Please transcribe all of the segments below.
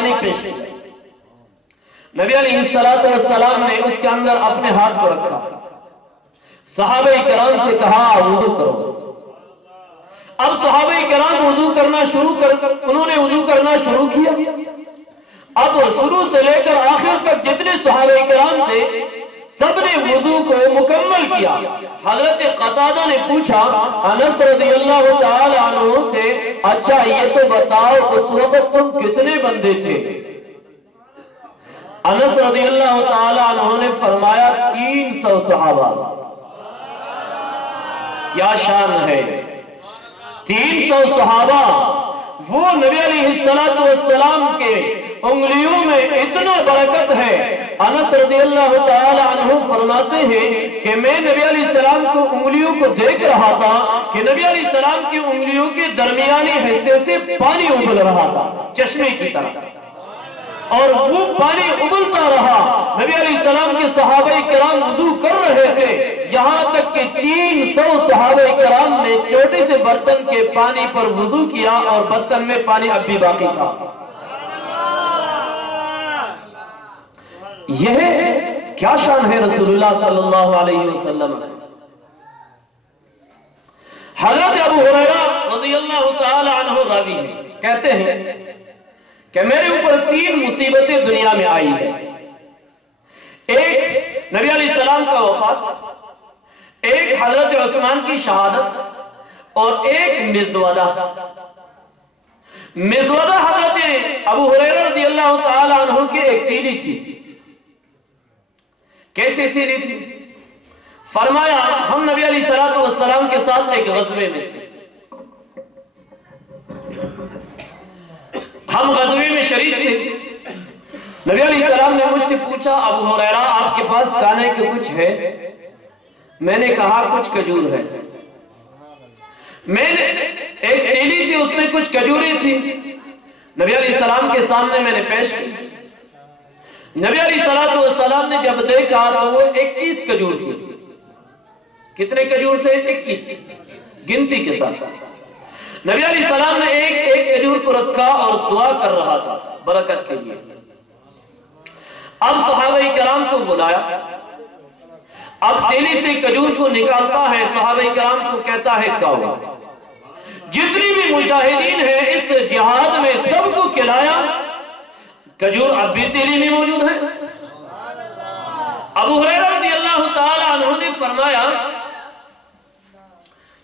پانی پیش کیا۔ نبی علیہ السلام نے اس کے اندر اپنے ہاتھ کو رکھا، صحابہ کرام سے کہا وضو کرو۔ اب صحابہ کرام انہوں نے وضو کرنا شروع کیا۔ اب شروع سے لے کر آخر تک جتنے صحابہ کرام تھے سب نے وضو کو مکمل کیا۔ حضرت قتادہ نے پوچھا انس رضی اللہ تعالی عنہ سے، اچھا یہ تو بتاؤ اس وقت تم کتنے بندے تھے؟ انس رضی اللہ تعالی عنہ نے فرمایا 300 صحابہ۔ کیا شان ہے! 300 صحابہ، وہ نبی علیہ السلام کے انگلیوں میں اتنا برکت ہے۔ انس رضی اللہ تعالی عنہ فرماتے ہیں کہ میں نبی علیہ السلام کو انگلیوں کو دیکھ رہا تھا کہ نبی علیہ السلام کی انگلیوں کے درمیانی حصے سے پانی ابل رہا تھا چشمے کی طرح، اور وہ پانی ابلتا رہا۔ نبی علیہ السلام کے صحابہ کرام وضو کر رہے تھے، یہاں تک کہ 300 صحابہ کرام نے چھوٹے سے برتن کے پانی پر وضو کیا اور برتن میں پانی اب بھی باقی تھا۔ یہ کیا شان ہے رسول اللہ صلی اللہ علیہ وسلم۔ حضرت ابو ہریرہ رضی اللہ تعالی عنہ راوی ہیں، کہتے ہیں کہ میرے اوپر 3 مصیبتیں دنیا میں آئی ہیں۔ ایک نبی علیہ السلام کا وفات، ایک حضرت عثمان کی شہادت، اور ایک مزودہ۔ مزودہ حضرت ابو ہریرہ رضی اللہ تعالی عنہ کی ایک تیلی تھی۔ کیسے تیلی تھی؟ فرمایا ہم نبی علیہ السلام کے ساتھ ایک غزوے میں تھے، ہم غزوے میں شریک تھے۔ نبی علیہ السلام نے مجھ سے پوچھا ابو ہریرہ آپ کے پاس کھانے کے کچھ ہے؟ میں نے کہا کچھ کھجور ہے۔ میں نے ایک تیلی تھی، اس میں کچھ کھجوریں تھی، نبی علیہ السلام کے سامنے میں نے پیش کی۔ نبی علیہ السلام نے جب دیکھا تو وہ 21 کھجور تھی۔ کتنے کھجور تھے؟ 21 گنتی کے ساتھ۔ نبی علیہ السلام نے ایک ایک کھجور کو رکھا اور دعا کر رہا تھا برکت کے لیے۔ اب صحابہ کرام کو بلایا، اب تیلی سے کھجور کو نکالتا ہے، صحابہ کرام کو کہتا ہے کھاؤ۔ جتنی بھی مجاہدین ہیں اس جہاد میں سب کو کھلایا، کھجور اب بھی تیلی میں موجود ہے۔ ابو ہریرہ رضی اللہ تعالی عنہ نے فرمایا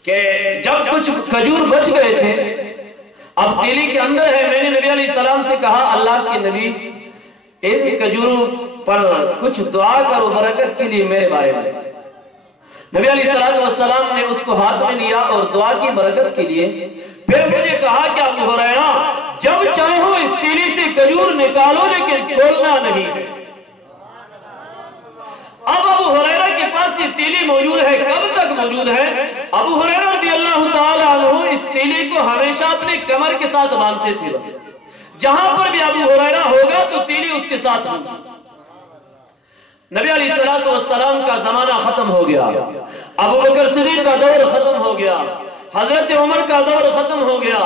کہ جب کچھ کھجور بچ گئے تھے، اب تیلی کے اندر ہے، میں نے نبی علیہ السلام سے کہا اللہ کے نبی ان کھجوروں پر کچھ دعا کرو برکت کے لیے میرے بارے میں۔ نبی علیہ السلام نے اس کو ہاتھ میں لیا اور دعا کی برکت کے لیے، پھر مجھے کہا کہ ابو ہریرہ جب چاہو اس تیلی سے کھجور نکالو لیکن کھولنا نہیں ہے۔ اب ابو ہریرہ کے پاس یہ تیلی موجود ہے، کب تک موجود ہے؟ ابو ہریرہ رضی اللہ تعالی عنہ اس تیلی کو ہمیشہ اپنے کمر کے ساتھ باندھتے تھے، بس جہاں پر بھی ابو ہریرہ ہوگا تو تیلی اس کے ساتھ ہوگی۔ نبی علیہ السلام کا زمانہ ختم ہو گیا، ابو بکر صدیق کا دور ختم ہو گیا، حضرت عمر کا دور ختم ہو گیا،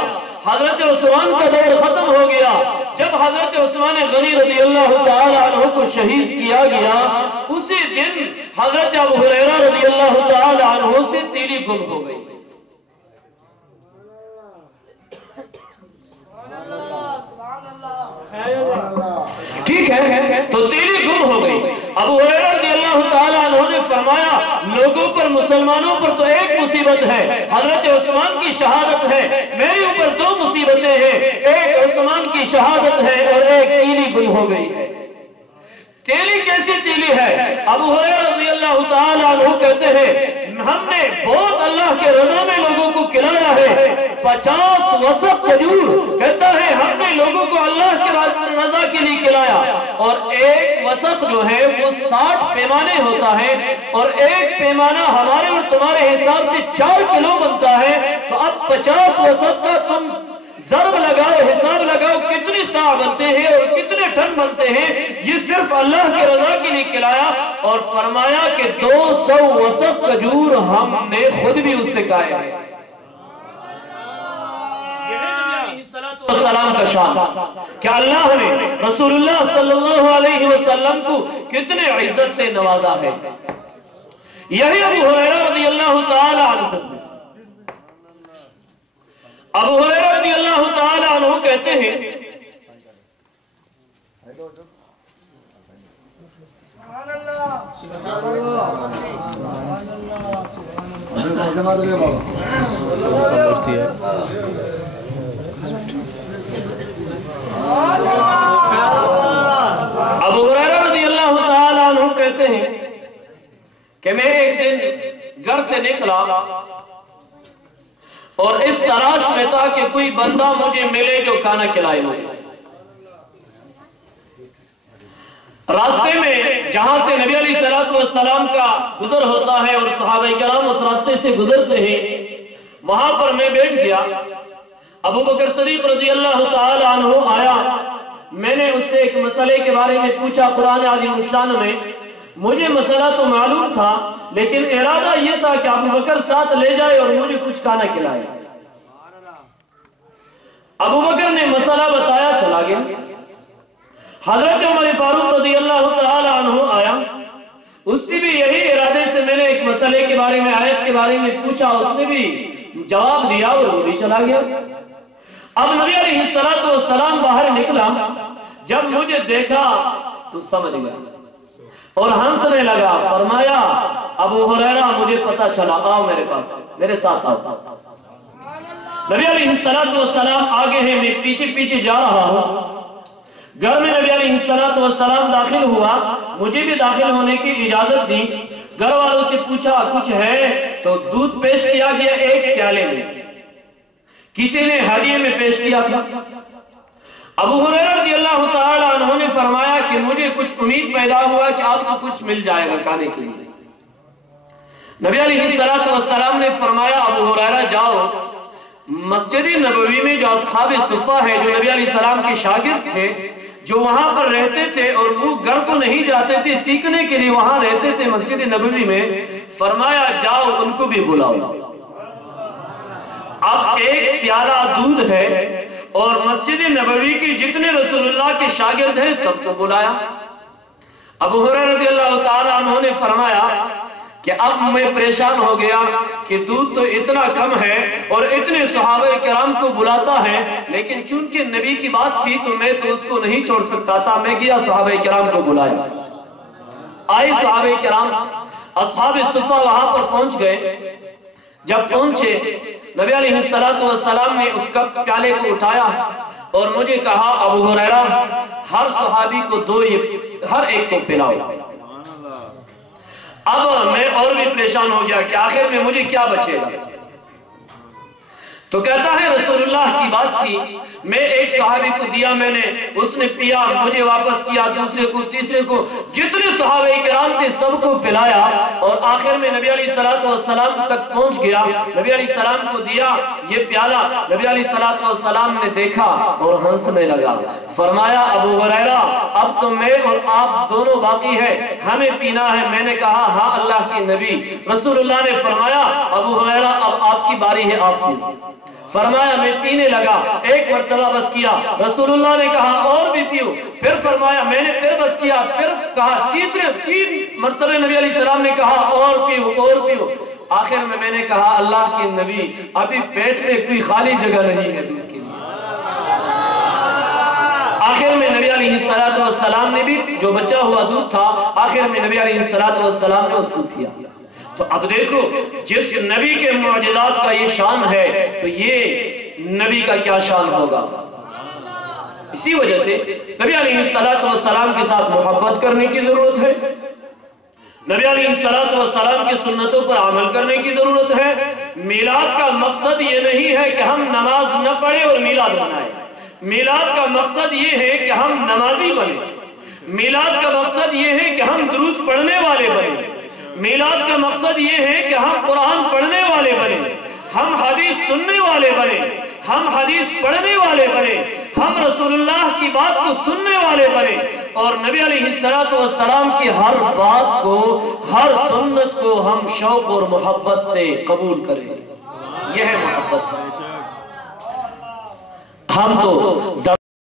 حضرت عثمان کا دور ختم ہو گیا۔ جب حضرت عثمان غنی رضی اللہ تعالی عنہ کو شہید کیا گیا، اسی دن حضرت ابو ہریرہ رضی اللہ تعالی عنہ سے تیلی گم ہو گئی۔ ٹھیک ہے، تو تیلی گم ہو گئی۔ ابو ہریرہ رضی اللہ تعالی عنہ نے فرمایا لوگوں پر، مسلمانوں پر تو ایک مصیبت ہے، حضرت عثمان کی شہادت ہے، میرے اوپر 2 مصیبتیں ہیں، ایک عثمان کی شہادت ہے اور ایک تیلی گم ہو گئی ہے۔ تیلی کیسی تیلی ہے؟ ابو ہریرہ رضی اللہ تعالی عنہ کہتے ہیں ہم نے بہت اللہ کے رضا میں لوگوں کو کھلایا ہے، 50 وسق کھجور، کہتا ہے ہم نے لوگوں کو اللہ کے رضا کے لیے کھلایا، اور ایک وسق جو ہے وہ 60 پیمانے ہوتا ہے، اور ایک پیمانہ ہمارے اور تمہارے حساب سے 4 کلو بنتا ہے، تو اب 50 وسق کا تم ضرب لگاؤ، حساب لگاؤ کتنے سا بنتے ہیں اور کتنے ٹن بنتے ہیں۔ یہ صرف اللہ کے رضا کے لیے کھلایا، اور فرمایا کہ 200 وسق کھجور ہم نے خود بھی اس سے کھایا ہے۔ सलाम का शान कि अल्लाह ने रसूलुल्लाह सल्लल्लाहु अलैहि वसल्लम को कितने इज्जत से नवाजा है। यही अबू हुरैरा रज़ियल्लाहु ताला अन्हु, अबू हुरैरा रज़ियल्लाहु ताला अन्हु कहते हैं अबू हुरैरा रज़ियल्लाहु ताला अन्हु कहते हैं कि मैं एक दिन घर से निकला और इस तलाश में था कि कोई बंदा मुझे मिले जो खाना खिलाए मुझे। रास्ते में जहां से नबी अलैहिस्सलातु वस्सलाम का गुजर होता है और सहाबा किराम उस रास्ते से गुजरते हैं, वहां पर मैं बैठ गया। अबू बकर सिद्दीक रज़ियल्लाहु ताला अन्हु आया, मैंने उससे एक मसले के बारे में पूछा कुरान अज़ीम शान में। मुझे मसला तो मालूम था, लेकिन इरादा यह था कि अबू बकर साथ ले जाए और मुझे कुछ खाना खिलाए। अबू बकर ने मसला बताया, चला गया। हजरत उमर फारूक रज़ियल्लाहु ताला अन्हु आया, उससे भी यही इरादे से मैंने एक मसले के बारे में, आयत के बारे में पूछा, उसने भी जवाब दिया और वो भी चला गया। अब नबी अलैहिस्सलातु वस्सलाम बाहर निकला, जब मुझे देखा तो समझ गया और हंसने लगा। फरमाया, अबू हुरैरा मुझे पता चला, आओ मेरे पास, मेरे साथ आओ। नबी अलैहिस्सलातु वस्सलाम आगे है, मैं पीछे पीछे जा रहा हूं। घर में नबी अलैहिस्सलातु वस्सलाम दाखिल हुआ, मुझे भी दाखिल होने की इजाजत दी। घर वालों से पूछा कुछ है, तो दूध पेश किया गया एक प्याले में, किसी ने हदिये में पेश किया था। अबू हुरैरा रज़ियल्लाहु ताला अन्हु ने फरमाया कि मुझे कुछ उम्मीद पैदा हुआ कि आपको कुछ मिल जाएगा खाने के लिए। नबी अलैहिस्सलातु वस्सलाम ने फरमाया, अबू हुरैरा जाओ मस्जिद नबवी में जो अस्हाब सुफ़ा है, जो नबी अलैहिस्सलाम के शागिर्द थे, जो वहां पर रहते थे और वो घर को नहीं जाते थे, सीखने के लिए वहां रहते थे मस्जिद नबवी में, फरमाया जाओ उनको भी बुलाओ। अब एक प्याला दूध है और मस्जिद नबवी के जितने रसूलुल्लाह के शागिर्द हैं सबको बुलाया। अबू हुरैरा रज़ियल्लाहु ताला अन्हु ने फरमाया कि अब मैं परेशान हो गया कि दूध तो इतना कम है और इतने सहाबा किराम को बुलाता है, लेकिन चूंकि नबी की बात थी तो मैं तो उसको नहीं छोड़ सकता था। मैं गया सहाबा किराम को बुलाया, आए सहाबा किराम, अस्हाब सुफ़ा वहां पर पहुंच गए। जब पहुंचे, नबी अलैहिस्सलातु वस्सलाम ने उस कप प्याले को उठाया और मुझे कहा, अबू हुरैरा हर सहाबी को दो, ये हर एक को पिलाओ। अब मैं और भी परेशान हो गया कि आखिर में मुझे क्या बचेगा। तो कहता है रसूलुल्लाह की बात थी, मैं एक सहाबी को दिया, मैंने, उसने पिया, मुझे वापस किया, दूसरे को, तीसरे को, जितने सहाबे किराम थे सबको पिलाया और आखिर में नबी अलैहिस्सलातु वस्सलाम तक पहुंच गया। नबी अलैहिस्सलाम को दिया ये प्याला, नबी अलैहिस्सलातु वस्सलाम ने देखा और हंसने लगा। फरमाया, अबू हुरैरा अब तो मैं और आप दोनों बाकी है, हमें पीना है। मैंने कहा, हाँ अल्लाह के नबी। रसूलुल्लाह ने फरमाया, अबू हुरैरा अब आपकी बारी है, आप पियो। फरमाया, मैं पीने लगा, एक मर्तबा बस किया। रसूलुल्लाह ने कहा और भी पियो। फिर फरमाया, मैंने फिर बस किया। फिर कहा, तीन मर्तबे नबी अलैहिस्सलाम ने कहा और पियो और पियो। आखिर में मैंने कहा, अल्लाह के नबी अभी पेट में कोई खाली जगह नहीं है दूध के लिए। आखिर में नबी अलैहिस्सलातु वस्सलाम ने भी जो बचा हुआ दूध था, आखिर में नबी अलैहिस्सलातु वस्सलाम ने उसको पिया। तो अब देखो, जिस नबी के मुअजिज़ात का ये शान है, तो ये नबी का क्या शान होगा। इसी वजह से नबी अलैहिस्सलातु वस्सलाम के साथ मोहब्बत करने की जरूरत है, नबी अलैहिस्सलातु वस्सलाम की सुन्नतों पर अमल करने की जरूरत है। मिलाद का मकसद ये नहीं है कि हम नमाज न पढ़े और मिलाद मनाएं। मिलाद का मकसद ये है कि हम नमाजी बने। मिलाद का मकसद ये है कि हम दुरूद पढ़ने वाले बने। मिलाद का मकसद ये है कि हम कुरान पढ़ने वाले बने, हम हदीस सुनने वाले बने, हम हदीस पढ़ने वाले बने, हम रसूलुल्लाह की बात को सुनने वाले बने और नबी अलैहिस्सलातु वस्सलाम की हर बात को, हर सुन्नत को हम शौक और मोहब्बत से कबूल करें। यह है मोहब्बत। ہم تو